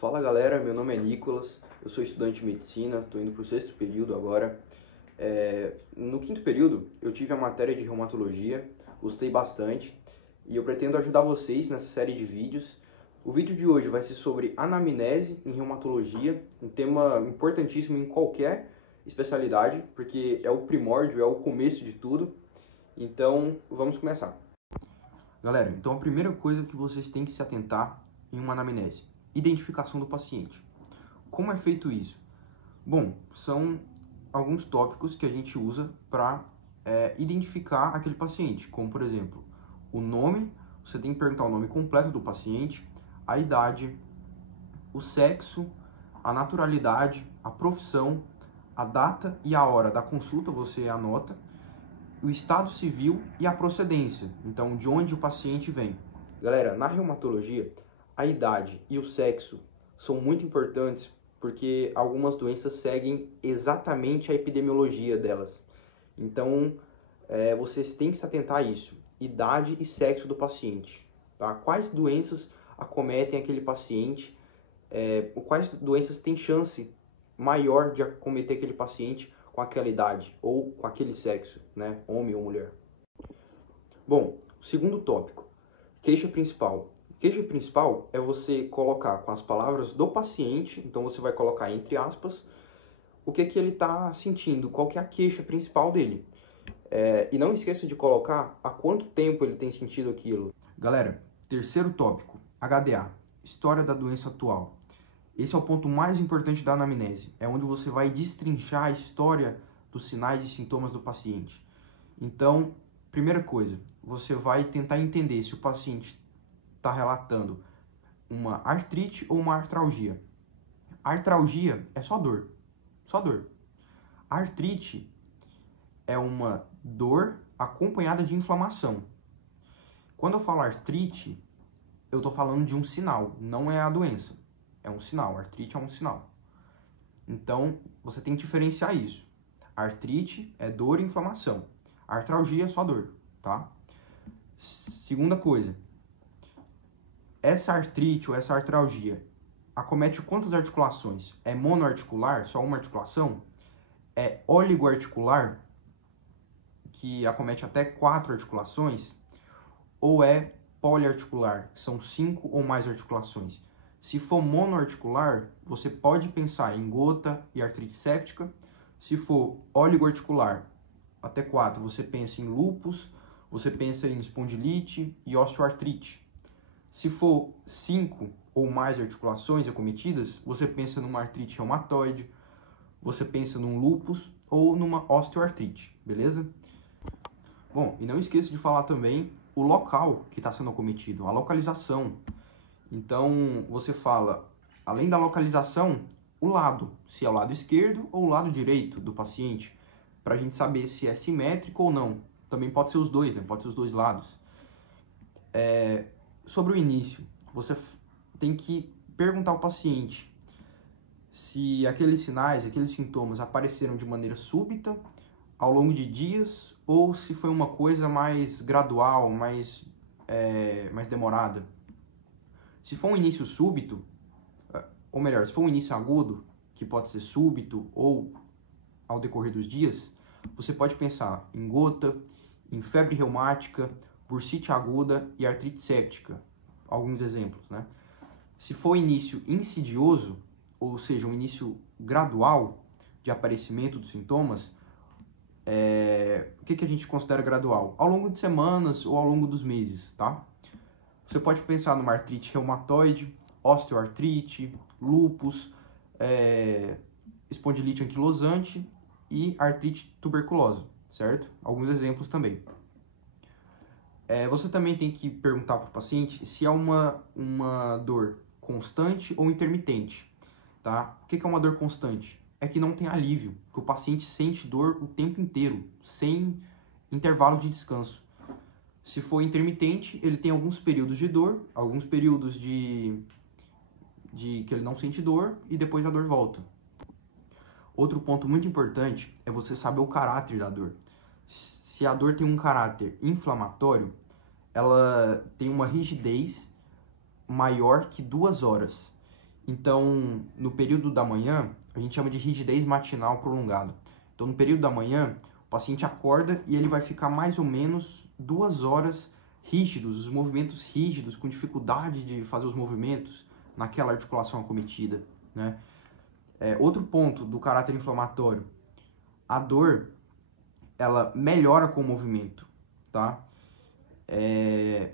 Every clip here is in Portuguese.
Fala galera, meu nome é Nicolas, eu sou estudante de medicina, estou indo para o 6º período agora. No 5º período eu tive a matéria de reumatologia, gostei bastante e eu pretendo ajudar vocês nessa série de vídeos. O vídeo de hoje vai ser sobre anamnese em reumatologia, um tema importantíssimo em qualquer especialidade, porque é o primórdio, é o começo de tudo. Então vamos começar. Galera, então a primeira coisa que vocês têm que se atentar em uma anamnese: identificação do paciente. Como é feito isso? Bom, são alguns tópicos que a gente usa para identificar aquele paciente, como por exemplo, o nome. Você tem que perguntar o nome completo do paciente, a idade, o sexo, a naturalidade, a profissão, a data e a hora da consulta você anota, o estado civil e a procedência, então de onde o paciente vem. Galera, na reumatologia, a idade e o sexo são muito importantes porque algumas doenças seguem exatamente a epidemiologia delas. Então, vocês têm que se atentar a isso: idade e sexo do paciente. Tá? Quais doenças acometem aquele paciente, quais doenças têm chance maior de acometer aquele paciente com aquela idade ou com aquele sexo, né? Homem ou mulher. Bom, segundo tópico, queixa principal. Queixa principal é você colocar com as palavras do paciente, então você vai colocar entre aspas o que ele está sentindo, qual que é a queixa principal dele. E não esqueça de colocar há quanto tempo ele tem sentido aquilo. Galera, terceiro tópico, HDA, história da doença atual. Esse é o ponto mais importante da anamnese, é onde você vai destrinchar a história dos sinais e sintomas do paciente. Então, primeira coisa, você vai tentar entender se o paciente está relatando uma artrite ou uma artralgia. Artralgia é só dor, só dor. Artrite é uma dor acompanhada de inflamação. Quando eu falo artrite, eu estou falando de um sinal, não é a doença. É um sinal, artrite é um sinal. Então, você tem que diferenciar isso. Artrite é dor e inflamação. Artralgia é só dor, tá? Segunda coisa, essa artrite ou essa artralgia acomete quantas articulações? É monoarticular, só uma articulação? É oligoarticular, que acomete até 4 articulações? Ou é poliarticular, que são 5 ou mais articulações? Se for monoarticular, você pode pensar em gota e artrite séptica. Se for oligoarticular, até 4, você pensa em lúpus, você pensa em espondilite e osteoartrite. Se for 5 ou mais articulações acometidas, você pensa numa artrite reumatoide, você pensa num lúpus ou numa osteoartrite, beleza? Bom, e não esqueça de falar também o local que está sendo acometido, a localização. Então, você fala, além da localização, o lado, se é o lado esquerdo ou o lado direito do paciente, para a gente saber se é simétrico ou não. Também pode ser os dois, né? Pode ser os dois lados. Sobre o início, você tem que perguntar ao paciente se aqueles sinais, aqueles sintomas apareceram de maneira súbita, ao longo de dias, ou se foi uma coisa mais gradual, mais demorada. Se for um início súbito, ou melhor, se for um início agudo, que pode ser súbito ou ao decorrer dos dias, você pode pensar em gota, em febre reumática, bursite aguda e artrite séptica. Alguns exemplos, né? Se for início insidioso, ou seja, um início gradual de aparecimento dos sintomas, o que a gente considera gradual? Ao longo de semanas ou ao longo dos meses, tá? Você pode pensar numa artrite reumatoide, osteoartrite, lúpus, espondilite anquilosante e artrite tuberculosa, certo? Alguns exemplos também. Você também tem que perguntar para o paciente se é uma dor constante ou intermitente, tá? O que é uma dor constante? É que não tem alívio, que o paciente sente dor o tempo inteiro, sem intervalo de descanso. Se for intermitente, ele tem alguns períodos de dor, alguns períodos de que ele não sente dor e depois a dor volta. Outro ponto muito importante é você saber o caráter da dor. Se a dor tem um caráter inflamatório, ela tem uma rigidez maior que 2 horas. Então, no período da manhã, a gente chama de rigidez matinal prolongada. Então, no período da manhã, o paciente acorda e ele vai ficar mais ou menos 2 horas rígidos, os movimentos rígidos, com dificuldade de fazer os movimentos naquela articulação acometida, né? Outro ponto do caráter inflamatório, a dor, ela melhora com o movimento, tá?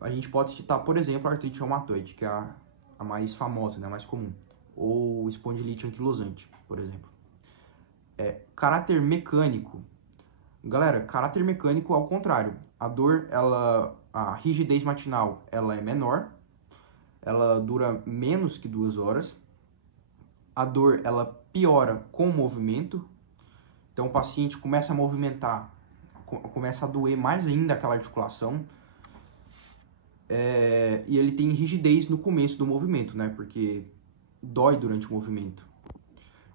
A gente pode citar, por exemplo, a artrite reumatoide, que é a mais famosa, né, a mais comum, ou espondilite anquilosante, por exemplo. Caráter mecânico. Galera, caráter mecânico ao contrário. A dor, a rigidez matinal, ela é menor, ela dura menos que 2 horas. A dor, ela piora com o movimento. Então, o paciente começa a movimentar, começa a doer mais ainda aquela articulação. E ele tem rigidez no começo do movimento, né? Porque dói durante o movimento.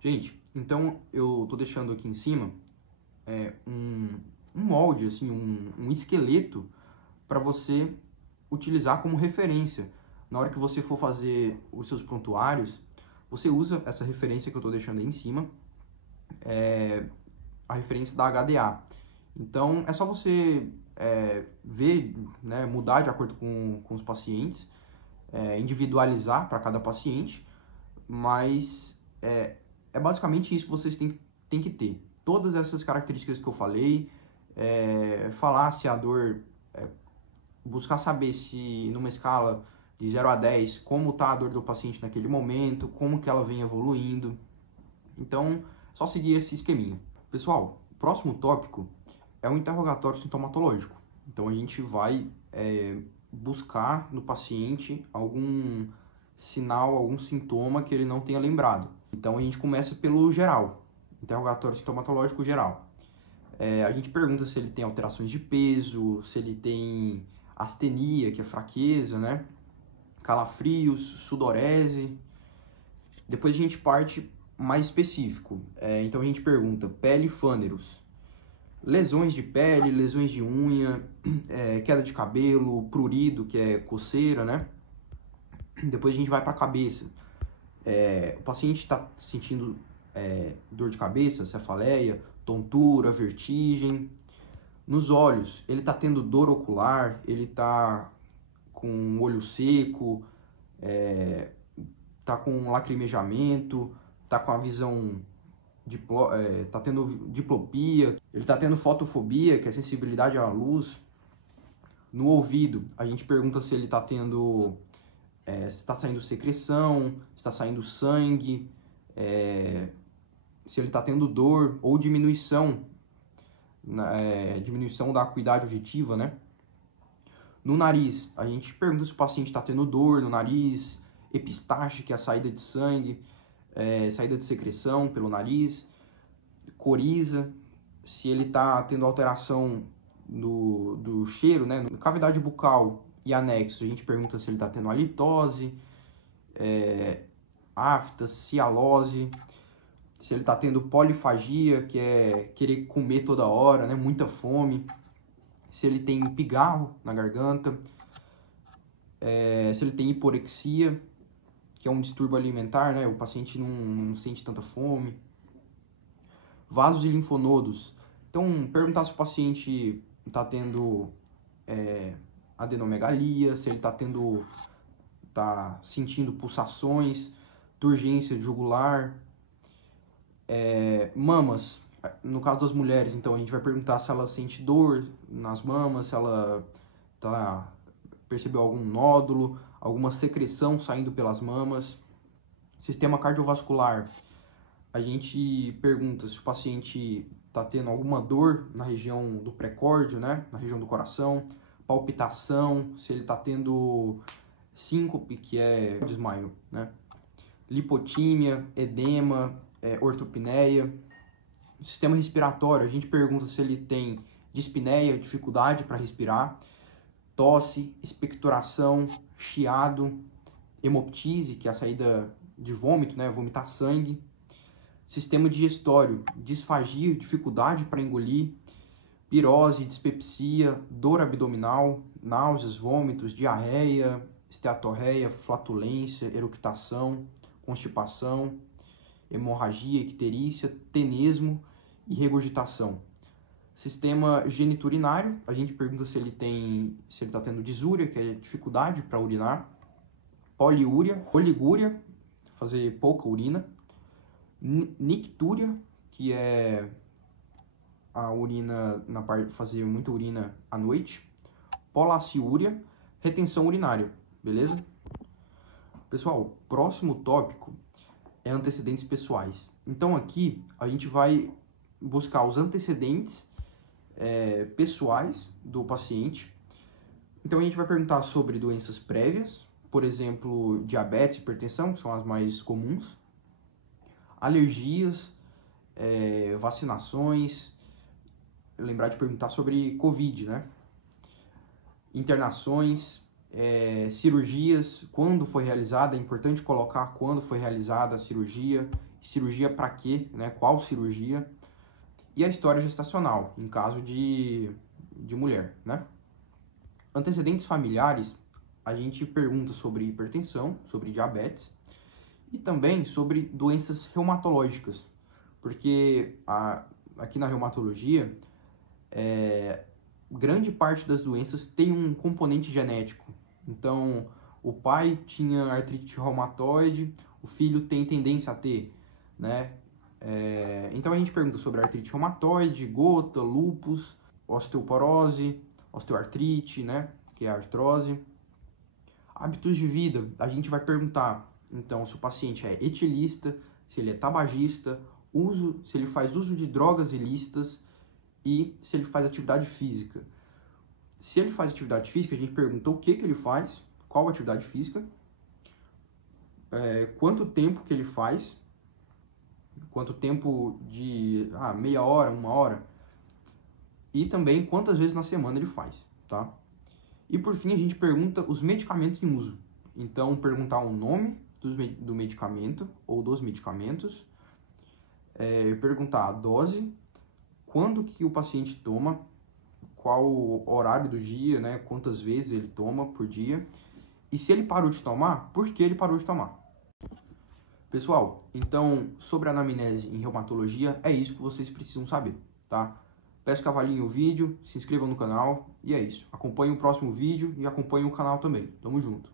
Gente, então eu tô deixando aqui em cima um molde, assim, um esqueleto para você utilizar como referência. Na hora que você for fazer os seus prontuários, você usa essa referência que eu tô deixando aí em cima, a referência da HDA. Então, é só você ver, né, mudar de acordo com os pacientes, individualizar para cada paciente, mas é basicamente isso que vocês têm que ter. Todas essas características que eu falei, falar se a dor, buscar saber se numa escala de 0 a 10, como está a dor do paciente naquele momento, como que ela vem evoluindo. Então, só seguir esse esqueminha. Pessoal, o próximo tópico é um interrogatório sintomatológico. Então, a gente vai buscar no paciente algum sinal, algum sintoma que ele não tenha lembrado. Então, a gente começa pelo geral, interrogatório sintomatológico geral. A gente pergunta se ele tem alterações de peso, se ele tem astenia, que é fraqueza, né? Calafrios, sudorese. Depois a gente parte mais específico. Então, a gente pergunta pele e fâneros. Lesões de pele, lesões de unha, queda de cabelo, prurido, que é coceira, né? Depois a gente vai para a cabeça. O paciente está sentindo dor de cabeça, cefaleia, tontura, vertigem. Nos olhos, ele está tendo dor ocular, ele está com o olho seco, está com lacrimejamento, está com a visão, está tendo diplopia, ele está tendo fotofobia, que é sensibilidade à luz. No ouvido, a gente pergunta se ele está tendo, se está saindo secreção, se está saindo sangue, se ele está tendo dor ou diminuição da acuidade auditiva, né? No nariz, a gente pergunta se o paciente está tendo dor no nariz, epistaxe, que é a saída de sangue, saída de secreção pelo nariz, coriza, se ele está tendo alteração do cheiro, né? Na cavidade bucal e anexo, a gente pergunta se ele está tendo halitose, afta, cialose, se ele está tendo polifagia, que é querer comer toda hora, né? Muita fome, se ele tem pigarro na garganta, se ele tem hiporexia, que é um distúrbio alimentar, né? O paciente não sente tanta fome. Vasos e linfonodos. Então, perguntar se o paciente está tendo adenomegalia, se ele está sentindo pulsações, turgência jugular. Mamas, no caso das mulheres, então a gente vai perguntar se ela sente dor nas mamas, se ela percebeu algum nódulo, alguma secreção saindo pelas mamas. Sistema cardiovascular, a gente pergunta se o paciente está tendo alguma dor na região do pré-córdio, né? Na região do coração, palpitação, se ele está tendo síncope, que é desmaio, né? Lipotímia, edema, ortopneia. Sistema respiratório, a gente pergunta se ele tem dispneia, dificuldade para respirar, tosse, expectoração, chiado, hemoptise, que é a saída de vômito, né? Vomitar sangue. Sistema digestório, disfagia, dificuldade para engolir, pirose, dispepsia, dor abdominal, náuseas, vômitos, diarreia, esteatorreia, flatulência, eructação, constipação, hemorragia, icterícia, tenesmo e regurgitação. Sistema geniturinário, a gente pergunta se ele está tendo disúria, que é dificuldade para urinar, poliúria, oligúria, fazer pouca urina, nictúria, que é a urina na parte fazer muita urina à noite, polaciúria, retenção urinária, beleza? Pessoal, o próximo tópico é antecedentes pessoais. Então aqui a gente vai buscar os antecedentes pessoais do paciente. Então a gente vai perguntar sobre doenças prévias, por exemplo, diabetes e hipertensão, que são as mais comuns, alergias, vacinações, lembrar de perguntar sobre Covid, né? Internações, cirurgias, quando foi realizada, é importante colocar quando foi realizada a cirurgia, cirurgia para quê, né? Qual cirurgia, e a história gestacional, em caso de mulher, né? Antecedentes familiares, a gente pergunta sobre hipertensão, sobre diabetes e também sobre doenças reumatológicas, porque aqui na reumatologia, grande parte das doenças tem um componente genético. Então, o pai tinha artrite reumatoide, o filho tem tendência a ter, né? Então a gente pergunta sobre artrite reumatoide, gota, lúpus, osteoporose, osteoartrite, né? Que é a artrose. Hábitos de vida, a gente vai perguntar, então, se o paciente é etilista, se ele é tabagista, se ele faz uso de drogas ilícitas e se ele faz atividade física. Se ele faz atividade física, a gente pergunta o que ele faz, qual atividade física, quanto tempo que ele faz, quanto tempo de meia hora, 1 hora, e também quantas vezes na semana ele faz, tá? E por fim a gente pergunta os medicamentos em uso. Então perguntar o nome do medicamento ou dos medicamentos, perguntar a dose, quando que o paciente toma, qual o horário do dia, né? Quantas vezes ele toma por dia, e se ele parou de tomar, por que ele parou de tomar. Pessoal, então, sobre a anamnese em reumatologia, é isso que vocês precisam saber, tá? Peço que avaliem o vídeo, se inscrevam no canal, e é isso. Acompanhem o próximo vídeo e acompanhem o canal também. Tamo junto!